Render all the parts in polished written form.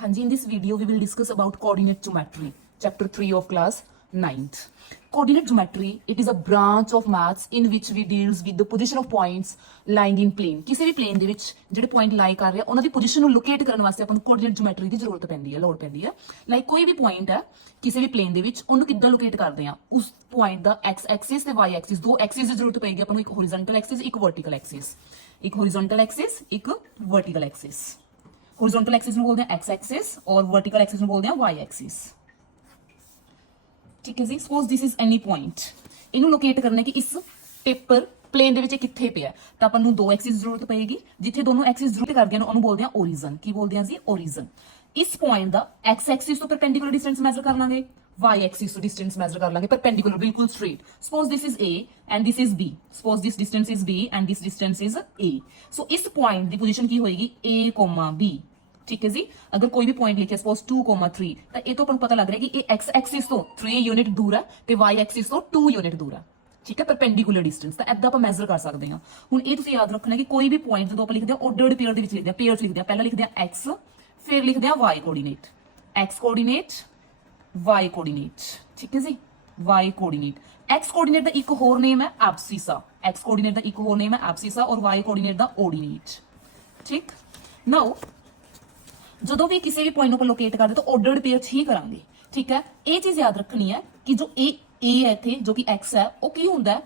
Hanji, in this video we will discuss about coordinate geometry, chapter 3 of class 9th. Coordinate geometry, it is a branch of maths in which we deals with the position of points lying in plane. ਕਿਸੇ ਵੀ plane ਦੇ ਵਿੱਚ ਜਿਹੜੇ point lie ਕਰ ਰਹੇ ਆ ਉਹਨਾਂ ਦੀ position ਨੂੰ locate ਕਰਨ ਵਾਸਤੇ ਆਪਾਂ ਨੂੰ coordinate geometry ਦੀ ਜ਼ਰੂਰਤ ਪੈਂਦੀ ਹੈ, ਲੋੜ ਪੈਂਦੀ ਹੈ। ਲਾਈਕ ਕੋਈ ਵੀ point ਹੈ ਕਿਸੇ ਵੀ plane ਦੇ ਵਿੱਚ ਉਹਨੂੰ ਕਿੱਦਾਂ locate ਕਰਦੇ ਆ, ਉਸ point ਦਾ x axis ਤੇ y axis ਦੋ axis ਦੀ ਜ਼ਰੂਰਤ ਪਏਗੀ ਆਪਾਂ ਨੂੰ, ਇੱਕ horizontal axis ਇੱਕ vertical axis, ਇੱਕ horizontal axis ਇੱਕ vertical axis। ਹੋਰੀਜ਼ੋਨਟਲ ਐਕਸਿਸ ਨੂੰ ਬੋਲਦੇ ਆ x ਐਕਸਿਸ ਔਰ ਵਰਟੀਕਲ ਐਕਸਿਸ ਨੂੰ ਬੋਲਦੇ ਆ y ਐਕਸਿਸ। ਠੀਕ ਹੈ ਜੀ, suppose this is any point, ਇਹਨੂੰ ਲੋਕੇਟ ਕਰਨਾ ਕਿ ਇਸ ਪੇਪਰ ਪਲੇਨ ਦੇ ਵਿੱਚ ਕਿੱਥੇ ਪਿਆ, ਤਾਂ ਆਪਾਂ ਨੂੰ ਦੋ ਐਕਸਿਸ ਜ਼ਰੂਰਤ ਪਏਗੀ। ਜਿੱਥੇ ਦੋਨੋਂ ਐਕਸਿਸ ਜ਼ਰੂਰਤ ਕਰਦੀਆਂ ਨੇ ਉਹਨੂੰ ਬੋਲਦੇ ਆ ਓਰੀਜਨ। ਕੀ ਬੋਲਦੇ ਆ ਜੀ? ਓਰੀਜਨ। ਇਸ ਪੁਆਇੰਟ ਦਾ x ਐਕਸਿਸ ਤੋਂ ਪਰਪੈਂਡੀਕੂਲਰ ਡਿਸਟੈਂਸ ਮੈਜ਼ਰ ਕਰ ਲਾਂਗੇ, y axis to distance measure कर लेंगे perpendicular बिल्कुल straight. Suppose this is A and this is B. Suppose this distance is B and this distance is A. So इस point की position की होएगी A, B. ठीक है जी, अगर कोई भी पॉइंट लिखे सपोज 2,3 ਤਾਂ ਇਹ ਤੋਂ ਆਪਾਂ ਨੂੰ ਪਤਾ ਲੱਗ ਰਿਹਾ ਕਿ ਇਹ x ਐਕਸਿਸ ਤੋਂ 3 ਯੂਨਿਟ ਦੂਰ ਹੈ ਤੇ y ਐਕਸਿਸ ਤੋਂ 2 ਯੂਨਿਟ ਦੂਰ ਹੈ। ਠੀਕ ਹੈ, ਪਰਪੈਂਡੀਕੂਲਰ ਡਿਸਟੈਂਸ ਤਾਂ ਐਦਾਂ ਆਪਾਂ ਮੈਜ਼ਰ ਕਰ ਸਕਦੇ ਹਾਂ। ਹੁਣ ਇਹ ਤੁਸੀਂ ਯਾਦ ਰੱਖਣਾ ਕਿ ਕੋਈ ਵੀ ਪੁਆਇੰਟ ਜਦੋਂ ਆਪਾਂ ਲਿਖਦੇ ਹਾਂ ਆਰਡਰਡ ਪੇਅਰ ਦੇ ਵਿੱਚ ਲਿਖਦੇ ਹਾਂ, ਪੇਅਰ ਚ ਲਿਖਦੇ ਹਾਂ, ਪਹਿਲਾਂ ਲਿਖਦੇ ਹਾਂ x ਫਿਰ ਲਿਖਦੇ ਹਾਂ y coordinate, x coordinate y coordinate. ਠੀਕ ਹੈ ਜੀ, y ਕੋਆਰਡੀਨੇਟ। x ਕੋਆਰਡੀਨੇਟ ਦਾ ਇੱਕ ਹੋਰ ਨੇਮ ਹੈ ਐਬਸੀਸਾ, x ਕੋਆਰਡੀਨੇਟ ਦਾ ਇੱਕ ਹੋਰ ਨੇਮ ਹੈ ਐਬਸੀਸਾ ਔਰ y ਕੋਆਰਡੀਨੇਟ ਦਾ ਓਰਡੀਨੇਟ। ਠੀਕ, ਨਾਓ ਜਦੋਂ ਵੀ ਕਿਸੇ ਵੀ ਪੁਆਇੰਟ ਨੂੰ ਆਪਾਂ ਲੋਕੇਟ ਕਰਦੇ ਤਾਂ ਆਰਡਰਡ ਪੇਅਰ 'ਚ ਹੀ ਕਰਾਂਗੇ। ਠੀਕ ਹੈ, ਇਹ ਚੀਜ਼ ਯਾਦ ਰੱਖਣੀ ਹੈ ਕਿ ਜੋ A ਹੈ ਇੱਥੇ ਜੋ ਕਿ x ਹੈ ਉਹ ਕੀ ਹੁੰਦਾ ਹੈ,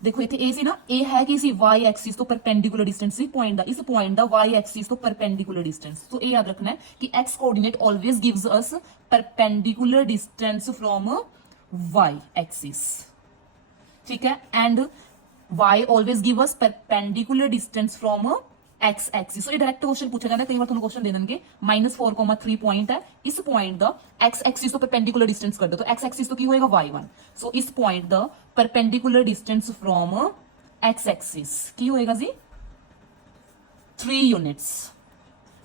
ਦੇਖੋ ਇੱਥੇ A ਸੀ ਨਾ, A ਹੈ ਕਿ ਸੀ y ਐਕਸਿਸ ਤੋਂ ਪਰਪੈਂਡੀਕੂਲਰ ਡਿਸਟੈਂਸ ਸੀ ਪੁਆਇੰਟ ਦਾ, ਇਸ ਪੁਆਇੰਟ ਦਾ y ਐਕਸਿਸ ਤੋਂ ਪਰਪੈਂਡੀਕੂਲਰ ਡਿਸਟੈਂਸ। ਸੋ ਇਹ ਯਾਦ ਰੱਖਣਾ ਹੈ ਕਿ x coordinate always gives us perpendicular distance from y Axis. ਠੀਕ ਹੈ, and y always give us perpendicular distance from x axis. ये डायरेक्ट क्वेश्चन पूछा जाता है, कई बार ਤੁਹਾਨੂੰ क्वेश्चन दे देंगे -4,3 पॉइंट है, इस पॉइंट ਦਾ x एक्सिस ਤੋਂ परपेंडिकुलर डिस्टेंस कर दो तो x एक्सिस तो ਕੀ ਹੋਏਗਾ y1। सो इस पॉइंट ਦਾ perpendicular distance from x axis ਕੀ ਹੋਏਗਾ ਜੀ? 3 यूनिट्स,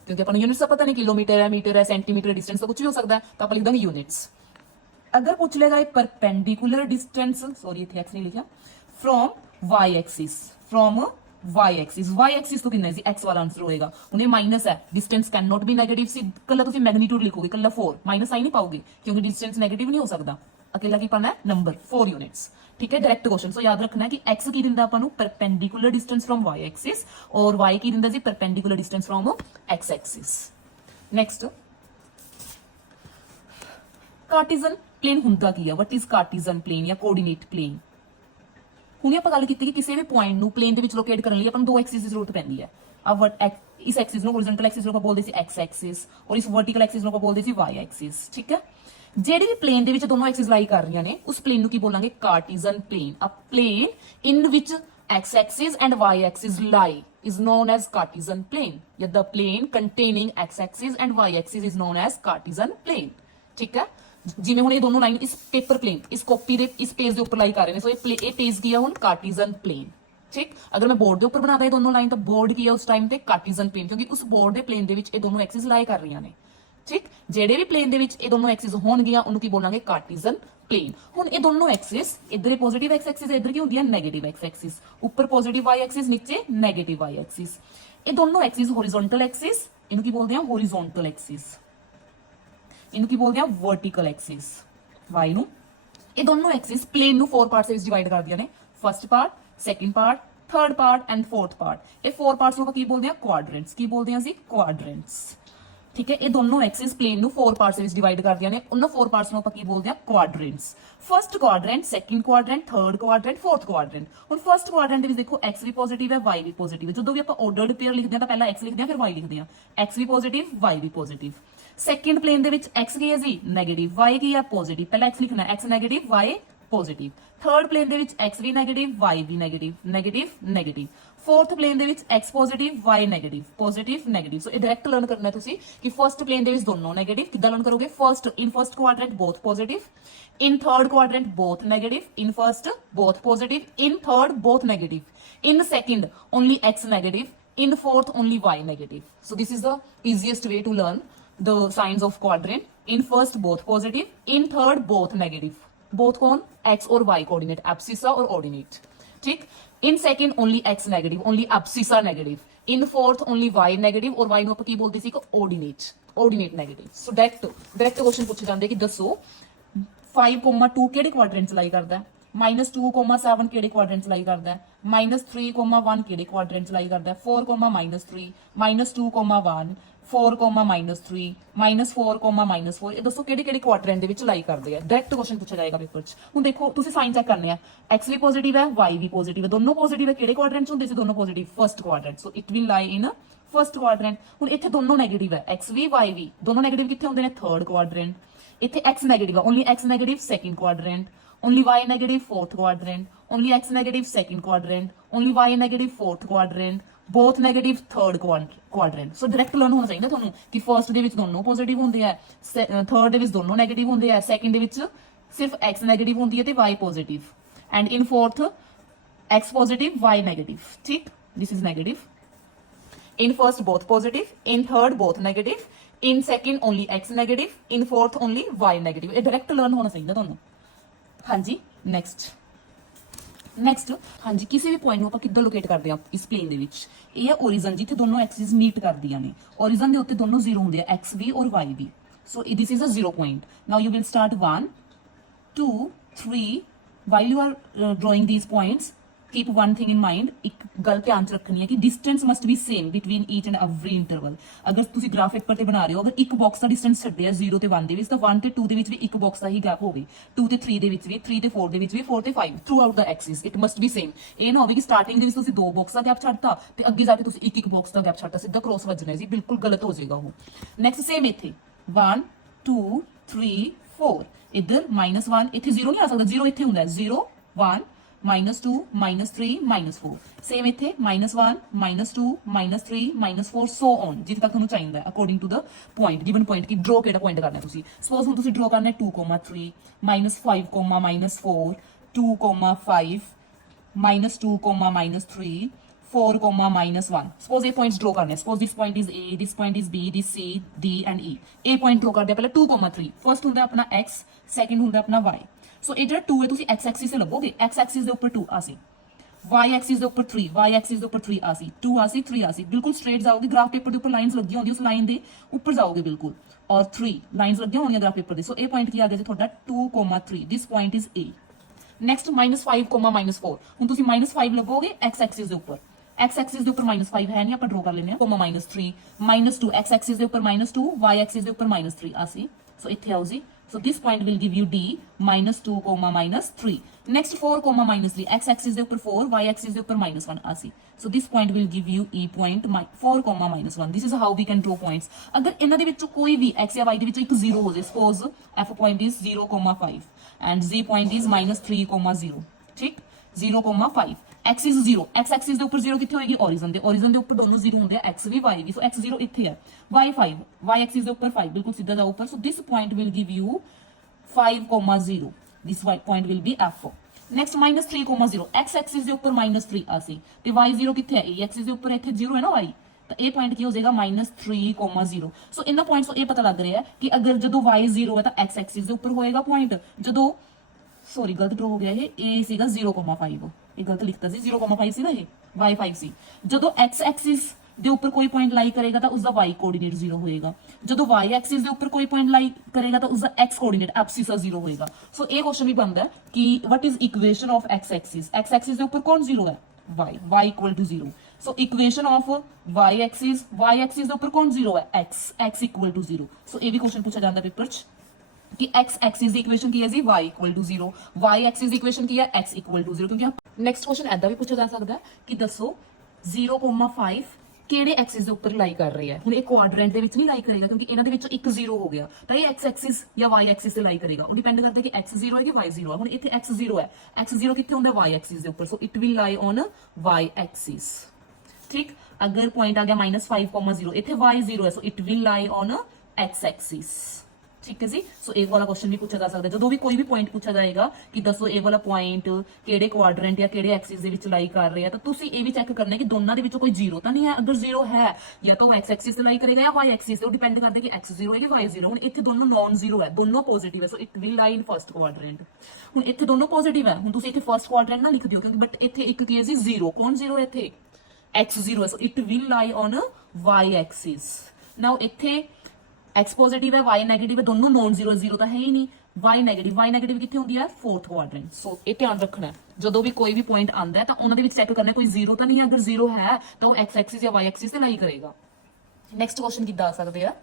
क्योंकि अपन यूनिट्स का पता नहीं किलोमीटर है, मीटर है, सेंटीमीटर, डिस्टेंस तो कुछ भी हो सकता है, तो आप लिख देंगे यूनिट्स। अगर पूछ लेगा परपेंडिकुलर डिस्टेंस, सॉरी इथे x नहीं लिखा, from y axis, from y axis, y axis तो कितना है x वाला आंसर होएगा। उन्हें माइनस है, distance can not be negative see, कल्ला तुसी मैग्नीट्यूड लिखोगे कल्ला 4 माइनस आई नहीं पाओगे क्योंकि डिस्टेंस नेगेटिव नहीं हो सकता, अकेला की पढ़ना है नंबर 4 यूनिट्स। ठीक है, डायरेक्ट क्वेश्चन। सो याद रखना है कि x की दिंदा अपन perpendicular distance from y axis और y की दिंदा जी perpendicular distance from x axis. Next, Cartesian plane ਹੁੰਦਾ ਕੀ ਹੈ? व्हाट इज कार्टेशियन प्लेन या कोऑर्डिनेट प्लेन? ਹੁਣ ਆਪਾਂ ਗੱਲ ਕੀਤੀ ਕਿ ਕਿਸੇ ਵੀ ਪੁਆਇੰਟ ਨੂੰ ਪਲੇਨ ਦੇ ਵਿੱਚ ਲੋਕੇਟ ਕਰਨ ਲਈ ਆਪਾਂ ਨੂੰ ਦੋ ਐਕਸਿਸ ਦੀ ਜ਼ਰੂਰਤ ਪੈਂਦੀ ਹੈ। ਇਸ ਐਕਸਿਸ ਨੂੰ ਹੋਰੀਜ਼ੋਨਟਲ ਐਕਸਿਸ ਨੂੰ ਆਪਾਂ ਬੋਲਦੇ ਸੀ x ਐਕਸਿਸ ਔਰ ਇਸ ਵਰਟੀਕਲ ਐਕਸਿਸ ਨੂੰ ਆਪਾਂ ਬੋਲਦੇ ਸੀ y ਐਕਸਿਸ। ਠੀਕ ਹੈ, ਜਿਹੜੇ ਵੀ ਪਲੇਨ ਦੇ ਵਿੱਚ ਦੋਨੋਂ ਐਕਸਿਸ ਲਾਈ ਕਰ ਰਹੀਆਂ ਨੇ ਉਸ ਪਲੇਨ ਨੂੰ ਕੀ ਬੋਲਾਂਗੇ? Cartesian plane. Uh plane in ਵਿਚ x axis and y axis lie is known as Cartesian plane. Yet the plane containing x axis and y axis is known as Cartesian plane. ठीक है, ਜਿਵੇਂ ਹੁਣ ਇਹ ਦੋਨੋਂ ਲਾਈਨ ਇਸ paper plain ਇਸ copy ਦੇ ਇਸ ਪੇਜ ਦੇ ਉੱਪਰ ਲਾਈ ਕਰ ਰਹੇ ਨੇ, ਸੋ ਇਹ ਪੇਜ ਕੀ ਹੈ ਹੁਣ? ਕਾਰਟੀਜ਼ਨ ਪਲੇਨ। ਠੀਕ, ਅਗਰ ਮੈਂ ਬੋਰਡ ਦੇ ਉੱਪਰ ਬਣਾਦਾ ਇਹ ਦੋਨੋਂ ਲਾਈਨ ਤਾਂ ਬੋਰਡ ਕੀ ਹੈ ਉਸ ਟਾਈਮ ਤੇ? ਕਾਰਟੀਜ਼ਨ ਪਲੇਨ, ਕਿਉਂਕਿ ਉਸ ਬੋਰਡ ਦੇ ਪਲੇਨ ਦੇ ਵਿੱਚ ਇਹ ਦੋਨੋਂ ਐਕਸਿਸ ਲਾਈ ਕਰ ਰਹੀਆਂ ਨੇ। ਠੀਕ, ਜਿਹੜੇ ਵੀ ਪਲੇਨ ਦੇ ਵਿੱਚ ਇਹ ਦੋਨੋਂ ਐਕਸਿਸ ਹੋਣਗੀਆਂ ਉਹਨੂੰ ਕੀ ਬੋਲਾਂਗੇ? Cartesian plain. ਹੁਣ ਇਹ ਦੋਨੋਂ ਐਕਸਿਸ ਇੱਧਰ ਪੋਜ਼ਿਟਿਵ x ਐਕਸਿਸ, ਇੱਧਰ ਕੀ ਹੁੰਦੀ ਹੈ? Negative x Axis. ਉੱਪਰ ਪੋਜ਼ਿਟਿਵ y ਐਕਸਿਸ, ਨੀਚੇ ਨੈਗੇਟਿਵ y ਐਕਸਿਸ। ਇਹ ਦੋਨੋਂ ਐਕਸਿਸ ਹੋਰੀਜ਼ੋਨਟਲ ਐਕਸਿਸ, ਇਹਨੂੰ ਕੀ ਬੋਲਦੇ ਆ? Horizontal Axis. ਇਹਨੂੰ ਕੀ ਬੋਲਦੇ ਆ? Vertical Axis. y ਨੂੰ ਇਹ ਦੋਨੋਂ ਐਕਸਿਸ ਪਲੇਨ ਨੂੰ 4 ਪਾਰਟਸ ਵਿੱਚ ਡਿਵਾਈਡ ਕਰਦੀਆਂ ਨੇ, first part, second part, third part and fourth part. ਇਹ 4 ਪਾਰਟਸ ਨੂੰ ਆਪਾਂ ਕੀ ਬੋਲਦੇ ਆ? ਕੁਆਡਰੈਂਟਸ। ਕੀ ਬੋਲਦੇ ਆ ਜੀ? ਕੁਆਡਰੈਂਟਸ। ਠੀਕ ਹੈ, ਇਹ ਦੋਨੋਂ ਐਕਸਿਸ ਪਲੇਨ ਨੂੰ 4 ਪਾਰਟਸ ਵਿੱਚ ਡਿਵਾਈਡ ਕਰਦੀਆਂ ਨੇ, ਉਹਨਾਂ 4 ਪਾਰਟਸ ਨੂੰ ਆਪਾਂ ਕੀ ਬੋਲਦੇ ਆ? Quadrants. First quadrant, second quadrant, third quadrant, fourth quadrant. ਹੁਣ ਫਰਸਟ ਕੁਆਡਰੈਂਟ ਦੇ ਵਿੱਚ ਦੇਖੋ x ਵੀ ਪੋਜ਼ਿਟਿਵ ਹੈ, y ਵੀ ਪੋਜ਼ਿਟਿਵ ਹੈ। ਜਦੋਂ ਵੀ ਆਪਾਂ ਆਰਡਰਡ ਪੇਅਰ ਲਿਖਦੇ ਆ ਤਾਂ ਪਹਿਲਾਂ x ਲਿਖਦੇ ਆ ਫਿਰ y ਲਿਖਦੇ ਆ, x ਵੀ ਪੋਜ਼ਿਟਿਵ, y ਵੀ ਪੋਜ਼ਿਟਿਵ। ਸੈਕੰਡ ਪਲੇਨ ਦੇ ਵਿੱਚ x ਕੀ ਹੈ ਜੀ? ਨੈਗੇਟਿਵ, y ਕੀ ਹੈ? ਪੋਜ਼ਿਟਿਵ। ਪਹਿਲਾਂ x ਲਿਖਣਾ, x negative, y positive. Third plane ਦੇ ਵਿੱਚ x ਵੀ ਨੈਗੇਟਿਵ, y ਵੀ negative, negative, negative. Fourth plane ਦੇ ਵਿੱਚ x positive y negative, positive negative. So ये डायरेक्ट लर्न करना है तुसी कि फर्स्ट प्लेन ਦੇ ਵਿੱਚ ਦੋਨੋਂ नेगेटिव किदा लर्न करोगे? First in first quadrant both positive, in third quadrant both negative, in first both positive, in third both negative, in second only x negative, in fourth only y negative. So this is the easiest way to learn the signs of quadrant. In first both positive, in third both negative. Both कौन? x और y coordinate, abscissa और ordinate. ठीक, in second only x negative, only abscissa negative, in fourth only y negative और y ਨੂੰ ਆਪਾਂ ਕੀ ਬੋਲਦੇ ਸੀ? ਇੱਕ ordinate। ordinate negative. So direct question पूछे जाते कि दसो 5,2 ਕਿਹੜੇ ਕੁਆਡਰੈਂਟ ਚ ਲਾਈ ਕਰਦਾ ਹੈ, -2,7 ਕਿਹੜੇ ਕੁਆਡਰੈਂਟ ਚ ਲਾਈ ਕਰਦਾ ਹੈ, -3,1 ਕਿਹੜੇ ਕੁਆਡਰੈਂਟ ਚ ਲਾਈ ਕਰਦਾ ਹੈ, 4, -3, -2,1, 4, -3, -4, -4 ਇਹ ਦੱਸੋ ਕਿਹੜੇ ਕਿਹੜੇ ਕੁਆਡਰੈਂਟ ਦੇ ਵਿੱਚ ਲਾਈ ਕਰਦੇ ਆ। ਡਾਇਰੈਕਟ ਕੁਐਸਚਨ ਪੁੱਛਿਆ ਜਾਏਗਾ ਪੇਪਰ 'ਚ। ਹੁਣ ਦੇਖੋ ਤੁਸੀਂ ਸਾਈਨ ਚੈੱਕ ਕਰਨੇ ਆ, x ਵੀ ਪੋਜ਼ਿਟਿਵ ਹੈ, y ਵੀ ਪੋਜ਼ਿਟਿਵ ਹੈ, ਦੋਨੋਂ ਪੋਜ਼ਿਟਿਵ ਹੈ। ਕਿਹੜੇ ਕੁਆਡਰੈਂਟ 'ਚ ਹੁੰਦੇ ਸੀ ਦੋਨੋਂ positive? First quadrant. So it will lie in first quadrant. ਹੁਣ ਇੱਥੇ ਦੋਨੋਂ ਨੈਗੇਟਿਵ ਹੈ, x ਵੀ y ਵੀ ਦੋਨੋਂ ਨੈਗੇਟਿਵ ਕਿੱਥੇ ਹੁੰਦੇ ਨੇ? Third quadrant. ਇੱਥੇ x ਨੈਗੇਟਿਵ ਹੈ, only x negative second quadrant, only y negative fourth quadrant, only x negative second quadrant, only y negative fourth quadrant, both negative third quadrant. So direct learn ਹੋਣਾ ਚਾਹੀਦਾ ਤੁਹਾਨੂੰ ਕਿ first ਦੇ ਵਿੱਚ ਦੋਨੋਂ positive ਹੁੰਦੇ ਆ, ਥਰਡ ਦੇ ਵਿੱਚ ਦੋਨੋਂ ਨੈਗੇਟਿਵ ਹੁੰਦੇ ਆ, ਸੈਕੰਡ ਦੇ ਵਿੱਚ ਸਿਰਫ x ਨੈਗੇਟਿਵ ਹੁੰਦੀ ਹੈ ਤੇ y positive, and in fourth x positive y negative. ਠੀਕ, this is negative. In first both positive, in third both negative, in second only x negative, in fourth only y negative. ਇਹ direct learn ਹੋਣਾ ਚਾਹੀਦਾ ਤੁਹਾਨੂੰ। ਹਾਂਜੀ next ਹਾਂਜੀ ਕਿਸੇ ਵੀ point ਨੂੰ ਆਪਾਂ ਕਿੱਦਾਂ ਲੋਕੇਟ ਕਰਦੇ ਆ ਇਸ ਪਲੇਨ ਦੇ ਵਿੱਚ? ਇਹ ਹੈ origin ਜਿੱਥੇ ਦੋਨੋਂ ਐਕਸਿਸ ਮੀਟ ਕਰਦੀਆਂ ਨੇ। origin ਦੇ ਉੱਤੇ ਦੋਨੋਂ ਜ਼ੀਰੋ ਹੁੰਦੇ ਆ, x ਵੀ ਔਰ y we. So this is a zero point. Now you will start 1 2 3 while you are drawing these points keep one thing in mind, ਇੱਕ ਗੱਲ ਧਿਆਨ ਚ ਰੱਖਣੀ ਹੈ ਕਿ distance must be same between each and every interval. ਅਗਰ ਤੁਸੀਂ graph paper ਤੇ ਬਣਾ ਰਹੇ ਹੋ, ਅਗਰ ਇੱਕ ਬਾਕਸ ਦਾ ਡਿਸਟੈਂਸ ਛੱਡਿਆ 0 ਤੇ 1 ਦੇ ਵਿੱਚ, ਤਾਂ 1 ਤੇ 2 ਦੇ ਵਿੱਚ ਵੀ ਇੱਕ ਬਾਕਸ ਦਾ ਹੀ ਗੈਪ ਹੋਵੇ, 2 ਤੇ 3 ਦੇ ਵਿੱਚ ਵੀ, 3 ਤੇ 4 ਦੇ ਵਿੱਚ ਵੀ, 4 ਤੇ 5 through out the Axis it must B same. ਇਹ ਨਾ ਹੋਵੇ ਕਿ ਸਟਾਰਟਿੰਗ ਦੇ ਵਿੱਚ ਤੁਸੀਂ ਦੋ ਬਾਕਸ ਦਾ ਗੈਪ ਛੱਡਤਾ ਤੇ ਅੱਗੇ ਜਾ ਕੇ ਤੁਸੀਂ ਇੱਕ ਬਾਕਸ ਦਾ ਗੈਪ ਛੱਡਤਾ, ਸਿੱਧਾ ਕ੍ਰੋਸ ਵੱਜਣਾ ਜੀ, ਬਿਲਕੁਲ ਗਲਤ ਹੋ ਜਾਏਗਾ ਉਹ। ਨੈਕਸਟ ਸੇਮ ਇੱਥੇ 1 2 3 4 ਇੱਧਰ -1, ਇੱਥੇ 0 ਨਹੀਂ ਆ ਸਕਦਾ, 0 ਇੱਥੇ ਹੁੰਦਾ 0 1 -2 -3 -4। ਸੇਮ ਇੱਥੇ -1 -2 -3 -4 ਸੋ ਔਨ, ਜਿੱਥੇ ਤੱਕ ਤੁਹਾਨੂੰ ਚਾਹੀਦਾ according to the point, given point ਕਿ ਡਰਾ ਕਿਹੜਾ ਪੁਆਇੰਟ ਕਰਨਾ ਤੁਸੀਂ। ਸਪੋਜ਼ ਹੁਣ ਤੁਸੀਂ ਡਰਾ ਕਰਨਾ 2, 3 -5, -4 2, 5 -2, -3 4, -1। ਸਪੋਜ਼ ਇਹ ਪੁਆਇੰਟਸ ਡਰਾ ਕਰਨੇ। Suppose this point is A, this point is B, this C, D and E। ਇਹ ਪੁਆਇੰਟ ਡਰਾ ਕਰਦੇ ਆ ਪਹਿਲਾਂ 2, 3। ਫਰਸਟ ਹੁੰਦਾ ਆਪਣਾ x, ਸੈਕੰਡ ਹੁੰਦਾ ਆਪਣਾ y। ਸੋ ਇਹ ਜਿਹੜਾ 2 ਹੈ ਤੁਸੀਂ x ਐਕਸਿਸ ਤੇ ਲੱਭੋਗੇ, x ਐਕਸਿਸ ਦੇ ਉੱਪਰ 2 ਆ ਸੀ, y ਐਕਸਿਸ ਦੇ ਉੱਪਰ 3, y ਐਕਸਿਸ ਦੇ ਉੱਪਰ 3 ਆ ਸੀ, 2 ਆ ਸੀ, 3 ਆ ਸੀ, ਬਿਲਕੁਲ ਸਟ੍ਰੇਟ ਜਾਓਗੇ। ਗ੍ਰਾਫ ਪੇਪਰ ਦੇ ਉੱਪਰ ਲਾਈਨਸ ਲੱਗੀਆਂ ਹੁੰਦੀਆਂ, ਉਸ ਲਾਈਨ ਦੇ ਉੱਪਰ ਜਾਓਗੇ ਬਿਲਕੁਲ, ਔਰ 3 ਲਾਈਨਸ ਲੱਗੀਆਂ ਹੋਣਗੀਆਂ ਗ੍ਰਾਫ ਪੇਪਰ ਦੇ। ਸੋ ਇਹ ਪੁਆਇੰਟ ਕੀ ਆ ਗਿਆ ਜੀ ਤੁਹਾਡਾ 2, 3, this point is A। Next -5, -4। ਹੁਣ ਤੁਸੀਂ -5 ਲੱਭੋਗੇ x ਐਕਸਿਸ ਦੇ ਉੱਪਰ, x ਐਕਸਿਸ ਦੇ ਉੱਪਰ -5 ਹੈ ਨਹੀਂ, ਆਪਾਂ ਡਰਾ ਕਰ ਲੈਂਦੇ ਹਾਂ, -3 -2 x ਐਕਸਿਸ ਦੇ ਉੱਪਰ -2 y ਐਕਸਿਸ ਦੇ ਉੱਪਰ -3 ਆ ਸੀ। ਸੋ ਇੱਥੇ ਆਓ ਜੀ। So this point will give you D -2, -3. Next 4, -3 x axis ਦੇ ਉੱਪਰ 4, y axis ਦੇ ਉੱਪਰ -1 ਆ ਸੀ। So this point will give you E point 4, -1. This is how we can draw points. ਅਗਰ ਇਹਨਾਂ ਦੇ ਵਿੱਚੋਂ ਕੋਈ ਵੀ x ਜਾਂ y ਦੇ ਵਿੱਚੋਂ ਇੱਕ 0 ਹੋ ਜਾਏ, suppose F point is 0, 5 and Z point is -3, 0. ਠੀਕ, 0, 5 x is 0, x axis ਦੇ ਉੱਪਰ 0 ਕਿੱਥੇ ਹੋਏਗੀ? origin ਦੇ। origin ਦੇ ਉੱਪਰ ਦੋਨੋਂ 0 ਹੁੰਦੇ ਆ, x ਵੀ y ਵੀ। ਸੋ x 0 ਇੱਥੇ ਹੈ, y 5, y axis ਦੇ ਉੱਪਰ 5 ਬਿਲਕੁਲ ਸਿੱਧਾ ਜਾਓ ਉੱਪਰ। ਸੋ this point will give you 5, 0. This point will be F. Next -3, 0 x axis ਦੇ ਉੱਪਰ -3 ਆ ਸੀ ਤੇ y 0 ਕਿੱਥੇ ਹੈ? a axis ਦੇ ਉੱਪਰ ਇੱਥੇ 0 ਹੈ ਨਾ y, ਤਾਂ ਇਹ ਪੁਆਇੰਟ ਕੀ ਹੋ ਜਾਏਗਾ? -3, 0। ਸੋ ਇਹਨਾਂ ਪੁਆਇੰਟਸ ਤੋਂ ਇਹ ਪਤਾ ਲੱਗ ਰਿਹਾ ਹੈ ਕਿ ਅਗਰ ਜਦੋਂ y 0 ਹੈ ਤਾਂ x axis ਦੇ ਉੱਪਰ ਹੋਏਗਾ ਪੁਆਇੰਟ, ਜਦੋਂ ਸੌਰੀ ਗਲਤ ਡਰਾ ਹੋ ਗਿਆ, ਇਹ ਸੀਗਾ 0, 5, ਇਹ ਗਲਤ ਲਿਖਤਾ ਸੀ, 0, 5 ਸੀ ਨਾ, ਇਹ y 5 ਸੀ। ਜਦੋਂ x ਐਕਸਿਸ ਦੇ ਉੱਪਰ ਕੋਈ ਪੁਆਇੰਟ ਲਾਈ ਕਰੇਗਾ ਤਾਂ ਉਸਦਾ y ਕੋਆਰਡੀਨੇਟ 0 ਹੋਏਗਾ, ਜਦੋਂ y ਐਕਸਿਸ ਦੇ ਉੱਪਰ ਕੋਈ ਪੁਆਇੰਟ ਲਾਈ ਕਰੇਗਾ ਤਾਂ ਉਸਦਾ x ਕੋਆਰਡੀਨੇਟ ਐਬਸਿਸ 0 ਹੋਏਗਾ। ਸੋ ਇਹ ਕੁਐਸਚਨ ਵੀ ਬਣਦਾ ਹੈ ਕਿ what is equation of x axis? x axis ਦੇ ਉੱਪਰ ਕੌਣ 0 ਹੈ? y equal to 0। So equation of y axis ਦੇ ਉੱਪਰ ਕੌਣ 0 ਹੈ? x equal to 0। ਸੋ ਇਹ ਵੀ ਕੁਐਸਚਨ ਪੁੱਛਿਆ ਜਾਂਦਾ ਪੇਪਰ 'ਚ ਕਿ x ਐਕਸਿਸ ਦੀ ਇਕੁਏਸ਼ਨ ਕੀ ਹੈ ਜੀ? y equal to 0। y Axis the equation ਕੀ ਹੈ? x equal to 0। ਕਿਉਂਕਿ ਨੈਕਸਟ ਕੁਐਸਚਨ ਐਦਾਂ ਵੀ ਪੁੱਛਿਆ ਜਾ ਸਕਦਾ ਹੈ ਕਿ ਦੱਸੋ 0, 5 ਕਿਹੜੇ ਐਕਸਿਸ ਦੇ ਉੱਪਰ ਲਾਈ ਕਰ ਰਹੀ ਹੈ? ਹੁਣ ਇਹ ਕੁਆਡਰੈਂਟ ਦੇ ਵਿੱਚ ਨਹੀਂ ਲਾਈ ਕਰੇਗਾ ਕਿਉਂਕਿ ਇਹਨਾਂ ਦੇ ਵਿੱਚੋਂ ਇੱਕ 0 ਹੋ ਗਿਆ, ਤਾਂ ਇਹ x ਐਕਸਿਸ ਜਾਂ y ਐਕਸਿਸ ਤੇ ਲਾਈ ਕਰੇਗਾ। ਉਹ ਡਿਪੈਂਡ ਕਰਦਾ ਕਿ x 0 ਹੈ ਕਿ y 0 ਹੈ। ਹੁਣ ਇੱਥੇ x 0 ਹੈ, x 0 ਕਿੱਥੇ ਹੁੰਦਾ? y ਐਕਸਿਸ ਦੇ ਉੱਪਰ। ਸੋ it will lie on y Axis. ਠੀਕ, ਅਗਰ ਪੁਆਇੰਟ ਆ ਗਿਆ -5, 0, ਇੱਥੇ y 0 ਹੈ, ਸੋ it will lie on x Axis. ਠੀਕ ਹੈ ਜੀ। ਸੋ ਇਹ ਵਾਲਾ ਕੁਐਸਚਨ ਵੀ ਪੁੱਛਿਆ ਜਾ ਸਕਦਾ ਜਦੋਂ ਵੀ ਕੋਈ ਵੀ ਪੁਆਇੰਟ ਪੁੱਛਿਆ ਜਾਏਗਾ ਕਿ ਦੱਸੋ ਇਹ ਵਾਲਾ ਪੁਆਇੰਟ ਕਿਹੜੇ ਕੁਆਡਰੈਂਟ ਜਾਂ ਕਿਹੜੇ ਐਕਸਿਸ ਦੇ ਵਿੱਚ ਲਾਈ ਕਰ ਰਿਹਾ, ਤਾਂ ਤੁਸੀਂ ਇਹ ਵੀ ਚੈੱਕ ਕਰਨਾ ਕਿ ਦੋਨਾਂ ਦੇ ਵਿੱਚੋਂ ਕੋਈ 0 ਤਾਂ ਨਹੀਂ ਹੈ। ਅਗਰ 0 ਹੈ ਜਾਂ ਤਾਂ ਉਹ x ਐਕਸਿਸ ਤੇ ਲਾਈ ਕਰੇਗਾ ਜਾਂ y ਐਕਸਿਸ ਤੇ, ਉਹ ਡਿਪੈਂਡ ਕਰਦਾ ਕਿ x 0 ਹੈ ਕਿ y 0। ਹੁਣ ਇੱਥੇ ਦੋਨੋਂ ਨॉन 0 ਹੈ, ਦੋਨੋਂ ਪੋਜ਼ਿਟਿਵ ਹੈ, ਸੋ it will lie in first quadrant. ਹੁਣ ਇੱਥੇ ਦੋਨੋਂ ਪੋਜ਼ਿਟਿਵ ਹੈ, ਹੁਣ ਤੁਸੀਂ ਇੱਥੇ ਫਰਸਟ ਕੁਆਡਰੈਂਟ ਨਾ ਲਿਖ ਦਿਓ ਕਿਉਂਕਿ ਬਟ ਇੱਥੇ ਇੱਕ ਕੀ ਹੈ ਜੀ 0, ਕੌਣ 0 ਹੈ ਇੱਥੇ? x 0 ਹੈ, ਸੋ it will lie on y Axis. ਨਾਓ ਇੱਥੇ x ਪੋਜ਼ਿਟਿਵ ਹੈ y ਨੈਗੇਟਿਵ ਹੈ, ਦੋਨੋਂ ਨੋਨ ਜ਼ੀਰੋ, ਜ਼ੀਰੋ ਤਾਂ ਹੈ ਹੀ ਨਹੀਂ। y ਨੈਗੇਟਿਵ ਕਿੱਥੇ ਹੁੰਦੀ ਹੈ? Fourth quadrant. ਸੋ ਇਹ ਧਿਆਨ ਰੱਖਣਾ ਹੈ, ਜਦੋਂ ਵੀ ਕੋਈ ਵੀ ਪੁਆਇੰਟ ਆਂਦਾ ਹੈ ਤਾਂ ਉਹਨਾਂ ਦੇ ਵਿੱਚ ਚੈੱਕ ਕਰਨਾ ਕੋਈ ਜ਼ੀਰੋ ਤਾਂ ਨਹੀਂ ਹੈ। ਅਗਰ ਜ਼ੀਰੋ ਹੈ ਤਾਂ ਉਹ x ਐਕਸਿਸ ਜਾਂ y ਐਕਸਿਸ ਤੇ ਲਾਈ ਕਰੇਗਾ। ਨੈਕਸਟ ਕੁਐਸਚਨ ਕਿੱਦਾਂ ਆ ਸਕਦੇ ਆ?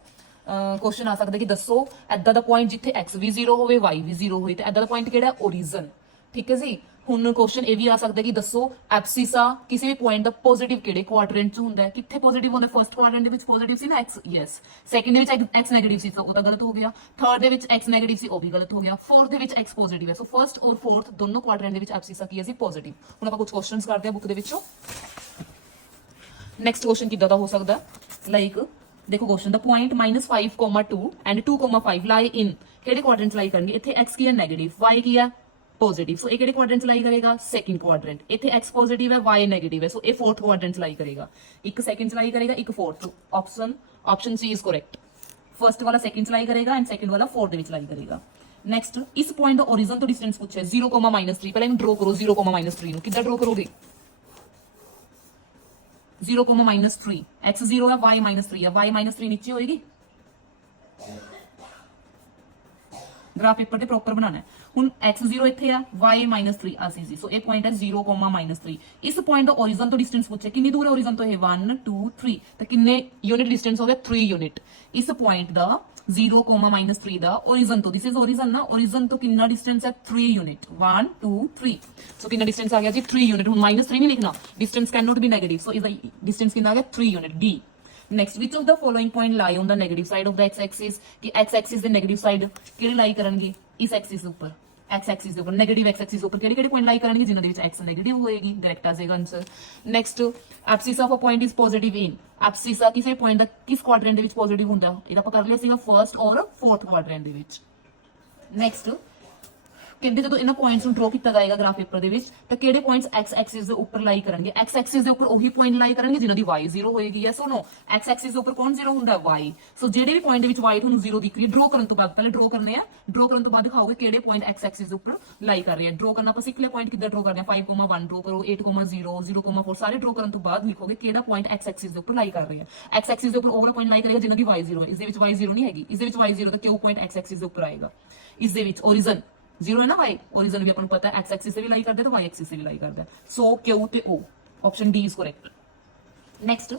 ਕੁਐਸਚਨ ਆ ਸਕਦਾ ਕਿ ਦੱਸੋ ਐਦਾਂ ਦਾ ਪੁਆਇੰਟ ਜਿੱਥੇ x ਵੀ 0 ਹੋਵੇ y ਵੀ 0 ਹੋਵੇ ਤੇ ਐਦਾਂ ਦਾ ਪੁਆਇੰਟ ਕਿਹੜਾ? ਓਰੀਜਨ। ਠੀਕ ਹੈ ਜੀ। ਹੁਣ ਕੁਐਸਚਨ ਇਹ ਵੀ ਆ ਸਕਦਾ ਕਿ ਦੱਸੋ ਐਬਸੀਸਾ ਕਿਸੇ ਵੀ ਪੁਆਇੰਟ ਦਾ ਪੋਜ਼ਿਟਿਵ ਕਿਹੜੇ ਕੁਆਡਰੈਂਟ 'ਚ ਹੁੰਦਾ ਹੈ? ਕਿੱਥੇ ਪੋਜ਼ਿਟਿਵ ਹੁੰਦਾ? ਫਰਸਟ ਕੁਆਡਰੈਂਟ ਦੇ ਵਿੱਚ ਪੋਜ਼ਿਟਿਵ ਸੀ ਨਾ x, ਯੈਸ। ਸੈਕੰਡ ਦੇ ਵਿੱਚ x ਨੈਗੇਟਿਵ ਸੀ ਤਾਂ ਉਹ ਤਾਂ ਗਲਤ ਹੋ ਗਿਆ। ਥਰਡ ਦੇ ਵਿੱਚ x ਨੈਗੇਟਿਵ ਸੀ, ਉਹ ਵੀ ਗਲਤ ਹੋ ਗਿਆ। ਫੋਰਥ ਦੇ ਵਿੱਚ x ਪੋਜ਼ਿਟਿਵ ਹੈ। ਸੋ ਫਰਸਟ ਔਰ ਫੋਰਥ ਦੋਨੋਂ ਕੁਆਡਰੈਂਟ ਦੇ ਵਿੱਚ ਐਬਸੀਸਾ ਕੀ ਹੈ ਸੀ? ਪੋਜ਼ਿਟਿਵ। ਹੁਣ ਆਪਾਂ ਕੁਝ ਕੁਐਸਚਨਸ ਕਰਦੇ ਹਾਂ ਬੁੱਕ ਦੇ ਵਿੱਚੋਂ। ਨੈਕਸਟ ਕੁਐਸਚਨ ਕਿੱਦਾਂ ਦਾ ਹੋ ਸਕਦਾ? ਲਾਈਕ ਦੇਖੋ ਕੁਐਸਚਨ ਦਾ ਪੁਆਇੰਟ -5,2 ਐਂਡ 2,5 ਲਾਈ ਇਨ ਕਿਹੜੇ ਕੁਆਡਰੈਂਟ ਲਾਈ ਕਰਨਗੇ? ਇੱਥੇ x ਕੀ ਹੈ? ਨੈਗੇਟਿਵ। y ਕੀ ਹੈ? ਪੋਜ਼ਿਟਿਵ। ਸੋ ਇਹ ਕਿਹੜੇ ਕੁਆਡਰੈਂਟ ਲਾਈ ਕਰੇਗਾ? Second quadrant. ਇੱਥੇ x ਪੋਜ਼ਿਟਿਵ ਹੈ, y ਨੈਗੇਟਿਵ ਹੈ, ਸੋ ਇਹ ਫੋਰਥ ਕੁਆਡਰੈਂਟ ਲਾਈ ਕਰੇਗਾ। ਇੱਕ ਸੈਕਿੰਡ ਲਾਈ ਕਰੇਗਾ, ਇੱਕ fourth. Option C is correct. First ਵਾਲਾ ਸੈਕਿੰਡ ਲਾਈ ਕਰੇਗਾ ਐਂਡ ਸੈਕਿੰਡ ਵਾਲਾ ਫੋਰਥ ਦੇ ਵਿੱਚ ਲਾਈ ਕਰੇਗਾ। ਨੈਕਸਟ ਇਸ ਪੁਆਇੰਟ ਦਾ origin ਤੋਂ ਡਿਸਟੈਂਸ ਪੁੱਛਿਆ 0,-3। ਪਹਿਲਾਂ ਇਹਨੂੰ ਡਰਾ ਕਰੋ 0,-3 ਨੂੰ। ਕਿੱਦਾਂ ਡਰਾ ਕਰੋਗੇ? 0,-3 x 0 ਹੈ, y -3 ਹੈ, y -3 ਨੀਚੇ ਹੋਏਗੀ। ਗ੍ਰਾਫ ਪੇਪਰ ਤੇ ਪ੍ਰੋਪਰ ਬਣਾਉਣਾ ਹੈ। ਹੁਣ x0 ਇੱਥੇ ਆ, y -3 ਅਸੀਂ ਸੀ। ਸੋ ਇਹ ਪੁਆਇੰਟ ਹੈ 0,-3। ਇਸ ਪੁਆਇੰਟ ਦਾ origin ਤੋਂ ਡਿਸਟੈਂਸ ਪੁੱਛਿਆ ਕਿੰਨੀ ਦੂਰ ਹੈ origin ਤੋਂ? ਇਹ 1 2 3 ਤਾਂ ਕਿੰਨੇ ਯੂਨਿਟ ਡਿਸਟੈਂਸ ਹੋ ਗਿਆ? 3 ਯੂਨਿਟ। ਇਸ ਪੁਆਇੰਟ ਦਾ 0,-3 ਦਾ origin ਤੋਂ, ਦਿਸ ਇਜ਼ origin ਨਾ, origin ਤੋਂ ਕਿੰਨਾ ਡਿਸਟੈਂਸ ਹੈ? 3 ਯੂਨਿਟ। 1 2 3। ਸੋ ਕਿੰਨਾ ਡਿਸਟੈਂਸ ਆ ਗਿਆ ਜੀ? 3 ਯੂਨਿਟ। ਹੁਣ -3 ਨਹੀਂ ਲਿਖਣਾ, distance can not be negative. So ਇਸ ਦਾ ਡਿਸਟੈਂਸ ਕਿੰਨਾ ਆ ਗਿਆ? 3 unit. D next which of the following point lie on the negative side of the x axis? कि x axis ਦੇ negative side ਕਿਹੜੇ lie ਕਰਨਗੇ? ਇਸ axis ਦੇ ਉੱਪਰ, x axis ਦੇ ਉੱਪਰ, negative x axis ਦੇ ਉੱਪਰ ਕਿਹੜੇ ਪੁਆਇੰਟ lie ਕਰਨਗੇ ਜਿਨ੍ਹਾਂ ਦੇ ਵਿੱਚ x negative ਹੋਏਗੀ? ਕਰੈਕਟ ਆ ਜਾਏਗਾ answer. Next abscissa of a point is positive in abscissa ਕਿਸੇ ਪੁਆਇੰਟ ਦਾ ਕਿਸ ਕੁਆਡਰੈਂਟ ਦੇ ਵਿੱਚ ਪੋਜ਼ਿਟਿਵ ਹੁੰਦਾ? ਇਹਦਾ ਆਪਾਂ ਕਰ ਲਿਆ ਸੀਗਾ ਫਰਸਟ ਔਰ ਫੋਰਥ ਕੁਆਡਰੈਂਟ ਦੇ ਵਿੱਚ। ਨੈਕਸਟ ਕਹਿੰਦੇ ਜਦੋਂ ਇਹਨਾਂ ਪੁਆਇੰਟਸ ਨੂੰ ਡਰਾ ਕੀਤਾ ਜਾਏਗਾ ਗ੍ਰਾਫ ਪੇਪਰ ਦੇ ਵਿੱਚ ਤਾਂ ਕਿਹੜੇ ਪੁਆਇੰਟਸ x ਐਕਸਿਸ ਦੇ ਉੱਪਰ ਲਾਈ ਕਰਨਗੇ? x ਐਕਸਿਸ ਦੇ ਉੱਪਰ ਉਹੀ ਪੁਆਇੰਟ ਲਾਈ ਕਰਨਗੇ ਜਿਨ੍ਹਾਂ ਦੀ y 0 ਹੋਏਗੀ। ਯੈਸ ਔਰ ਨੋ? x ਐਕਸਿਸ ਦੇ ਉੱਪਰ ਕੌਣ 0 ਹੁੰਦਾ? y। ਸੋ ਜਿਹੜੇ ਵੀ ਪੁਆਇੰਟ ਦੇ ਵਿੱਚ y ਤੁਹਾਨੂੰ 0 ਦਿਖ ਰਹੀ ਹੈ, ਡਰਾ ਕਰਨ ਤੋਂ ਬਾਅਦ, ਪਹਿਲੇ ਡਰਾ ਕਰਨੇ ਆ, ਡਰਾ ਕਰਨ ਤੋਂ ਬਾਅਦ ਦਿਖਾਓਗੇ ਕਿਹੜੇ ਪੁਆਇੰਟ x ਐਕਸਿਸ ਦੇ ਉੱਪਰ ਲਾਈ ਕਰ ਰਹੇ ਆ। ਡਰਾ ਕਰਨਾ ਆਪਾਂ ਸਿੱਖ ਲਿਆ, ਪੁਆਇੰਟ ਕਿੱਦਾਂ ਡਰਾ ਕਰਦੇ ਆ। 5,1 ਡਰਾ ਕਰੋ, 8,0 0,4 ਸਾਰੇ ਡਰਾ ਕਰਨ ਤੋਂ ਬਾਅਦ ਲਿਖੋਗੇ ਕਿਹੜਾ ਪੁਆਇੰਟ x ਐਕਸਿਸ ਦੇ ਉੱਪਰ ਲਾਈ ਕਰ ਰਹੇ ਆ। x ਐਕਸਿਸ ਦੇ ਉੱਪਰ ਉਹ ਪੁਆਇੰਟ ਲਾਈ ਕਰੇਗਾ ਜਿਨ੍ਹਾਂ ਦੀ y 0 ਹੈ। ਇਸ ਦੇ ਵਿੱਚ y 0 ਨਹੀਂ ਹੈਗੀ, ਇਸ ਦੇ ਵਿੱਚ y 0 ਤਾਂ ਕਿਉਂ ਪੁਆਇੰਟ x ਐਕਸਿਸ ਦੇ ਉੱਪਰ ਆਏਗਾ? ਇਸ ਦੇ ਵਿੱਚ origin 0 है ना, y origin भी अपन पता है x एक्सिस से भी लाई करते हैं तो y एक्सिस से भी लाई करता है। सो Q ते O, option D is correct. Next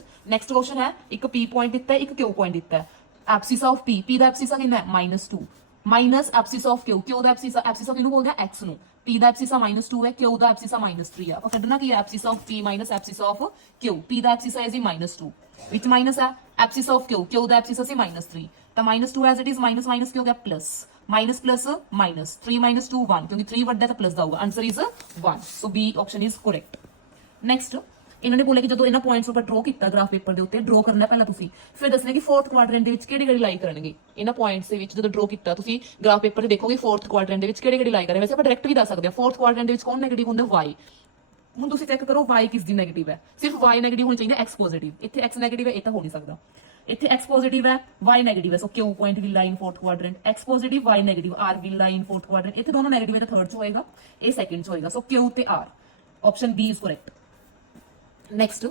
question है, एक P पॉइंट दिता है, एक Q पॉइंट दिता है। एब्सिसा ऑफ P दा एब्सिसा कितना है? -2 माइनस एब्सिसा ऑफ Q दा एब्सिसा किहनू बोलदे हैं? x नु। P दा एब्सिसा -2 है, Q दा एब्सिसा -3 है। ਆਪਾਂ ਕੱਢਣਾ ਕੀ ਹੈ? Abscissa of P minus abscissa of Q। P दा एब्सिसा है जी -2 विच माइनस है एब्सिसा ऑफ Q दा एब्सिसा से -3 ਤਾਂ -2 as it is minus minus ਕੀ ਹੋ ਗਿਆ? Plus minus plus minus 3 minus 2 1 क्योंकि 3 ਵੱਡਾ ਤਾਂ ਪਲੱਸ ਦਾ ਹੋਊਗਾ। Answer is 1। ਸੋ B option is correct. Next ਇਹਨਾਂ ਨੇ ਬੋਲਿਆ ਕਿ ਜਦੋਂ ਇਹਨਾਂ ਪੁਆਇੰਟਸ ਉੱਪਰ ਡਰਾ ਕੀਤਾ ਗ੍ਰਾਫ ਪੇਪਰ ਦੇ ਉੱਤੇ, ਡਰਾ ਕਰਨਾ ਪਹਿਲਾਂ ਤੁਸੀਂ, ਫਿਰ ਦੱਸਣਾ ਕਿ ਫੋਰਥ ਕੁਆਡਰੈਂਟ ਦੇ ਵਿੱਚ ਕਿਹੜੇ ਲਾਈ ਕਰਨਗੇ। ਇਹਨਾਂ ਪੁਆਇੰਟਸ ਦੇ ਵਿੱਚ ਜਦੋਂ ਡਰਾ ਕੀਤਾ ਤੁਸੀਂ ਗ੍ਰਾਫ ਪੇਪਰ ਤੇ ਦੇਖੋਗੇ ਫੋਰਥ ਕੁਆਡਰੈਂਟ ਦੇ ਵਿੱਚ ਕਿਹੜੇ ਲਾਈ ਕਰਨਗੇ। ਵੈਸੇ ਆਪਾਂ ਡਾਇਰੈਕਟ ਵੀ ਦੱਸ ਸਕਦੇ ਹਾਂ ਫੋਰਥ ਕੁਆਡਰੈਂਟ ਦੇ ਵਿੱਚ ਕੌਣ ਨੈਗੇਟਿਵ ਹੁੰਦਾ? y। ਹੁਣ ਤੁਸੀਂ ਚੈੱਕ ਕਰੋ y ਕਿਸ ਦੀ ਨੈਗੇਟਿਵ ਹੈ? ਸਿਰਫ y ਨੈਗੇਟਿਵ ਹੋਣੀ ਚਾਹੀਦੀ, x ਪੋਜ਼ਿਟਿਵ। ਇੱਥੇ x ਨੈਗੇਟਿਵ ਹੈ, ਇਹ ਤਾਂ ਹੋ ਨਹੀਂ ਸਕਦਾ। ਇੱਥੇ x ਪੋਜ਼ਿਟਿਵ ਹੈ, y ਨੈਗੇਟਿਵ ਹੈ, so Q point will lie in fourth quadrant. x positive, y negative, R will lie in fourth quadrant. ਇੱਥੇ ਦੋਨੋਂ ਨੈਗੇਟਿਵ ਹੈ ਤਾਂ ਥਰਡ ਚ ਹੋਏਗਾ, ਇਹ ਸੈਕੰਡ ਚ ਹੋਏਗਾ। ਸੋ Q ਤੇ R, option B is correct. Next,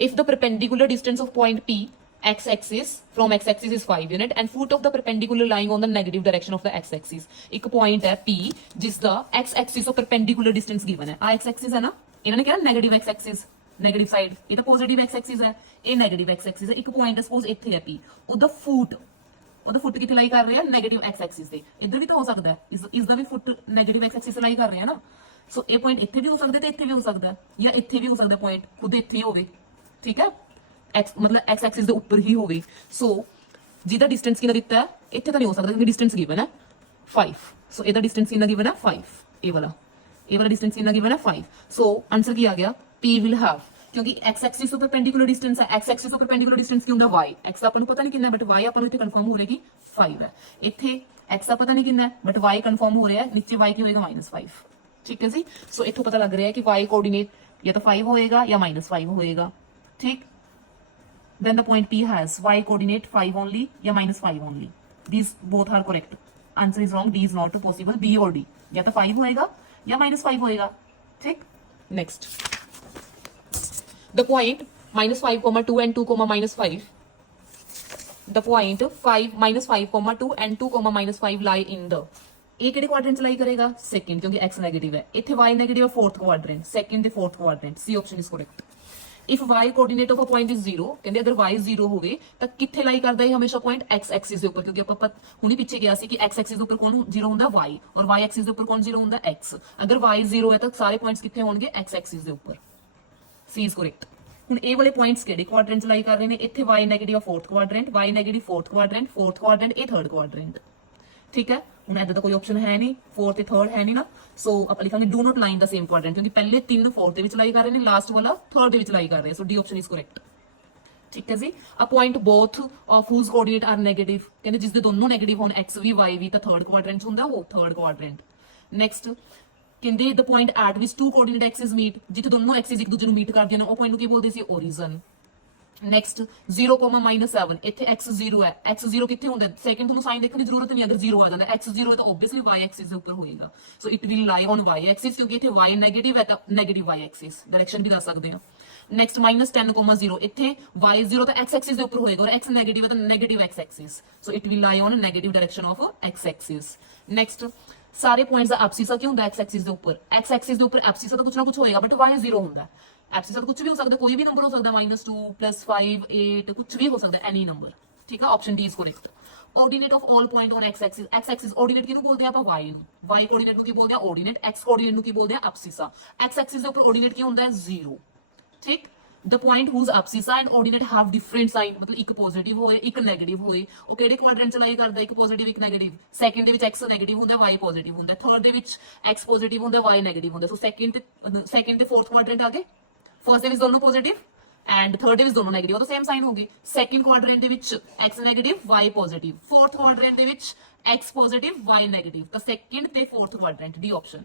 if the perpendicular distance of point P x axis from x axis is 5 unit and foot of the perpendicular lying on the negative direction of the x axis। ਇੱਕ point ਹੈ P ਜਿਸ ਦਾ x axis ਤੋਂ perpendicular distance given ਹੈ। ਆ x axis ਹੈ ਨਾ, ਇਹਨਾਂ ਨੇ ਕਿਹਾ negative x axis, negative side, ਇਹ ਤਾਂ positive x axis ਹੈ, ਇਹ negative x axis ਹੈ। ਇੱਕ ਪੁਆਇੰਟ ਸਪੋਜ਼ ਇੱਥੇ ਹੈ P, ਉਹਦਾ ਫੁੱਟ ਕਿੱਥੇ ਲਾਈ ਕਰ ਰਹੇ ਆ? ਨੈਗੇਟਿਵ x axis ਤੇ। ਇੱਧਰ ਵੀ ਤਾਂ ਹੋ ਸਕਦਾ ਹੈ, ਇਸ ਦਾ ਵੀ ਫੁੱਟ ਨੈਗੇਟਿਵ x axis ਲਾਈ ਕਰ ਰਹੇ ਆ ਨਾ। ਸੋ ਇਹ ਪੁਆਇੰਟ ਇੱਥੇ ਵੀ ਹੋ ਸਕਦਾ ਤੇ ਇੱਥੇ ਵੀ ਹੋ ਸਕਦਾ ਜਾਂ ਇੱਥੇ ਵੀ ਹੋ ਸਕਦਾ, ਪੁਆਇੰਟ ਖੁਦ ਇੱਥੇ ਹੀ ਹੋਵੇ। ਠੀਕ ਹੈ, x मतलब x एक्सिस ਦੇ ਉੱਪਰ ਹੀ ਹੋਵੇ। ਸੋ ਜਿਹਦਾ ਡਿਸਟੈਂਸ ਕਿੰਨਾ ਦਿੱਤਾ ਹੈ, ਇੱਥੇ ਤਾਂ ਨਹੀਂ ਹੋ ਸਕਦਾ ਕਿਉਂਕਿ ਡਿਸਟੈਂਸ ਗਿਵਨ ਹੈ 5। ਸੋ ਇਹਦਾ ਡਿਸਟੈਂਸ ਕਿੰਨਾ ਗਿਵਨ ਹੈ? 5। ਇਹ ਵਾਲਾ ਡਿਸਟੈਂਸ ਕਿੰਨਾ ਗਿਵਨ ਹੈ? 5। ਸੋ ਆਨਸਰ ਕੀ ਆ ਗਿਆ? P ਵਿਲ ਹੈਵ, ਕਿਉਂਕਿ x एक्सिस ਤੋਂ ਪਰਪੈਂਡੀਕੂਲਰ ਡਿਸਟੈਂਸ ਹੈ। x एक्सिस ਤੋਂ ਪਰਪੈਂਡੀਕੂਲਰ ਡਿਸਟੈਂਸ ਕੀ ਹੁੰਦਾ? y। x ਦਾ ਆਪਾਂ ਨੂੰ ਪਤਾ ਨਹੀਂ ਕਿੰਨਾ, ਬਟ y ਆਪਾਂ ਨੂੰ ਇੱਥੇ ਕਨਫਰਮ ਹੋ ਰਹੇਗੀ 5 ਹੈ। ਇੱਥੇ x ਦਾ ਪਤਾ ਨਹੀਂ ਕਿੰਨਾ, ਬਟ y ਕਨਫਰਮ ਹੋ ਰਿਹਾ ਹੈ, ਨੀਚੇ y ਕੀ ਹੋਏਗਾ? -5। ਠੀਕ ਹੈ ਜੀ। ਸੋ ਇੱਥੋਂ ਪਤਾ ਲੱਗ ਰਿਹਾ ਹੈ ਕਿ y ਕੋਆਰਡੀਨੇਟ ਜਾਂ ਤਾਂ 5 ਹੋਏਗਾ ਜਾਂ -5 ਹੋਏਗਾ। ठीक, then the point P has y coordinate 5 only या -5 only. These both are correct. Answer is wrong. D is not possible. B or D, या तो 5 होएगा या -5 होएगा। ठीक, next the point -5, 2 and 2, -5 the point 5 -5, 2 and 2, -5 lie in the ਇਹ ਕਿਹੜੇ quadrant ਚ ਲਾਈ ਕਰੇਗਾ ਸੈਕਿੰਡ ਕਿਉਂਕਿ x ਨੈਗੇਟਿਵ ਹੈ ਇੱਥੇ y ਨੈਗੇਟਿਵ ਹੈ ਫੋਰਥ ਕੁਆਡਰੈਂਟ ਸੈਕਿੰਡ ਤੇ fourth quadrant C option is correct if y coordinate of a point is 0 ਕਹਿੰਦੇ ਅਗਰ y 0 ਹੋਵੇ ਤਾਂ ਕਿੱਥੇ ਲਾਈ ਕਰਦਾ ਹੈ ਹਮੇਸ਼ਾ ਪੁਆਇੰਟ x ਐਕਸਿਸ ਦੇ ਉੱਪਰ ਕਿਉਂਕਿ ਆਪਾਂ ਹੁਣੀ ਪਿੱਛੇ ਗਿਆ ਸੀ ਕਿ x ਐਕਸਿਸ ਦੇ ਉੱਪਰ ਕੌਣ 0 ਹੁੰਦਾ y ਔਰ y ਐਕਸਿਸ ਦੇ ਉੱਪਰ ਕੌਣ 0 ਹੁੰਦਾ x ਅਗਰ y 0 ਹੈ ਤਾਂ ਸਾਰੇ ਪੁਆਇੰਟਸ ਕਿੱਥੇ ਹੋਣਗੇ x ਐਕਸਿਸ ਦੇ ਉੱਪਰ ਸੀ ਇਜ਼ ਕਰੈਕਟ ਹੁਣ ਇਹ ਵਾਲੇ ਪੁਆਇੰਟਸ ਕਿਹੜੇ ਕੁਆਡਰੈਂਟ ਚ ਲਾਈ ਕਰ ਰਹੇ ਨੇ ਇੱਥੇ y ਨੈਗੇਟਿਵ ਆ fourth quadrant y negative fourth quadrant ਇਹ ਥਰਡ ਕੁਆਡਰੈਂਟ ਠੀਕ ਹੈ ਹੁਣ ਇਹਦਾ ਤਾਂ ਕੋਈ ਆਪਸ਼ਨ ਹੈ ਨਹੀਂ ਫੋਰਥ ਤੇ ਥਰਡ ਹੈ ਨਹੀਂ ਨਾ ਸੋ ਆਪਾਂ ਲਿਖਾਂਗੇ do not line the same quadrant ਕਿਉਂਕਿ ਪਹਿਲੇ ਤਿੰਨ ਫੋਰਥ ਦੇ ਵਿੱਚ ਲਾਈ ਕਰ ਰਹੇ ਨੇ ਲਾਸਟ ਵਾਲਾ ਥਰਡ ਦੇ ਵਿੱਚ ਲਾਈ ਕਰ ਰਹੇ so D option is correct ਠੀਕ ਹੈ ਜੀ uh point both of whose coordinate are negative ਕਹਿੰਦੇ ਜਿਸ ਦੇ ਦੋਨੋਂ ਨੈਗੇਟਿਵ ਹੋਣ x ਵੀ y ਵੀ ਤਾਂ ਥਰਡ ਕੁਆਡਰੈਂਟ ਹੁੰਦਾ ਉਹ ਥਰਡ ਕੁਆਡਰੈਂਟ ਨੈਕਸਟ ਕਹਿੰਦੇ the point at which two coordinate axis meet ਜਿੱਥੇ ਦੋਨੋਂ ਐਕਸਿਸ ਇੱਕ ਦੂਜੇ ਨੂੰ ਮੀਟ ਕਰਦੀਆਂ ਨੇ ਉਹ ਪੁਆਇੰਟ ਨੂੰ ਕੀ ਬੋਲਦੇ ਸੀ origin ਨੈਕਸਟ 0, -7 ਇੱਥੇ x 0 ਹੈ x 0 ਕਿੱਥੇ ਹੁੰਦਾ ਸੈਕਿੰਡ ਤੁਹਾਨੂੰ ਸਾਈਨ ਦੇਖਣ ਦੀ ਜ਼ਰੂਰਤ ਨਹੀਂ ਅਗਰ 0 ਆ ਜਾਂਦਾ x 0 ਹੈ ਤਾਂ ਆਬਵੀਅਸਲੀ y ਐਕਸਿਸ ਦੇ ਉੱਪਰ ਹੋਏਗਾ ਸੋ it will lie on y Axis ਕਿਉਂਕਿ ਇੱਥੇ y ਨੈਗੇਟਿਵ ਹੈ ਤਾਂ ਨੈਗੇਟਿਵ y ਐਕਸਿਸ ਡਾਇਰੈਕਸ਼ਨ ਵੀ ਦੱਸ ਸਕਦੇ ਹਾਂ ਨੈਕਸਟ -10, 0 ਇੱਥੇ y 0 ਤਾਂ x ਐਕਸਿਸ ਦੇ ਉੱਪਰ ਹੋਏਗਾ ਔਰ x ਨੈਗੇਟਿਵ ਹੈ ਤਾਂ negative x axis so it will lie on negative direction of x axis next ਸਾਰੇ ਪੁਆਇੰਟਸ ਦਾ ਐਬਸੀਸਾ ਕੀ ਹੁੰਦਾ x ਐਕਸਿਸ ਦੇ ਉੱਪਰ x ਐਕਸਿਸ ਦੇ ਉੱਪਰ ਐਬਸੀਸਾ ਤਾਂ ਕੁਝ ਨਾ ਕੁਝ ਹੋਏਗਾ ਬਟ y 0 ਹੁੰਦਾ ਐਬਸੀਸਾ ਤਾਂ ਕੁਝ ਵੀ ਹੋ ਸਕਦਾ ਕੋਈ ਵੀ ਨੰਬਰ ਹੋ ਸਕਦਾ -2 +5 8 ਕੁਝ ਵੀ ਹੋ ਸਕਦਾ ਐਨੀ ਨੰਬਰ ਠੀਕ ਹੈ option D is correct coordinate of all point on x Axis coordinate ਕਿਹਨੂੰ ਬੋਲਦੇ ਆ ਆਪਾਂ y ਨੂੰ y ਕੋਆਰਡੀਨੇਟ ਨੂੰ ਕੀ ਬੋਲਦੇ ਆ ਆਰਡੀਨੇਟ x ਕੋਆਰਡੀਨੇਟ ਨੂੰ ਕੀ ਬੋਲਦੇ ਆ ਐਬਸੀਸਾ x ਐਕਸਿਸ ਦੇ ਉੱਪਰ ਕੋਆਰਡੀਨੇਟ ਕੀ ਹੁੰਦਾ ਹੈ 0 ਠੀਕ the point whose abscissa and ordinate have different sign ਮਤਲਬ ਇੱਕ ਪੋਜ਼ਿਟਿਵ ਹੋਏ ਇੱਕ ਨੈਗੇਟਿਵ ਹੋਏ ਉਹ ਕਿਹੜੇ ਕੁਆਡਰੈਂਟ ਚ ਲਾਈ ਕਰਦਾ ਇੱਕ ਪੋਜ਼ਿਟਿਵ ਇੱਕ ਨੈਗੇਟਿਵ ਸੈਕਿੰਡ ਦੇ ਵਿੱਚ x ਨੈਗੇਟਿਵ ਹੁੰਦਾ y ਪੋਜ਼ਿਟਿਵ ਹੁੰਦਾ ਥਰਡ ਦੇ ਵਿੱਚ x ਪੋਜ਼ਿਟਿਵ ਹੁੰਦਾ y ਨੈਗੇਟਿਵ ਹੁੰਦਾ ਸੋ ਸੈਕਿੰਡ ਤੇ ਫੋਰਥ ਕੁਆਡਰੈਂਟ ਆ ਗਏ ਫਰਸਟ ਦੇ ਵਿੱਚ ਦੋਨੋਂ ਪੋਜ਼ਿਟਿਵ ਐਂਡ ਥਰਡ ਦੇ ਵਿੱਚ ਦੋਨੋਂ ਨੈਗੇਟਿਵ ਉਹ ਤਾਂ ਸੇਮ ਸਾਈਨ ਹੋ ਗਈ ਸੈਕਿੰਡ ਕੁਆਡਰੈਂਟ ਦੇ ਵਿੱਚ x negative y positive fourth quadrant ਦੇ ਵਿੱਚ x ਪੋਜ਼ਿਟਿਵ y ਨੈਗੇਟਿਵ ਤਾਂ ਸੈਕਿੰਡ ਤੇ ਫੋਰਥ ਕੁਆਡਰੈਂਟ ਦੀ ਆਪਸ਼ਨ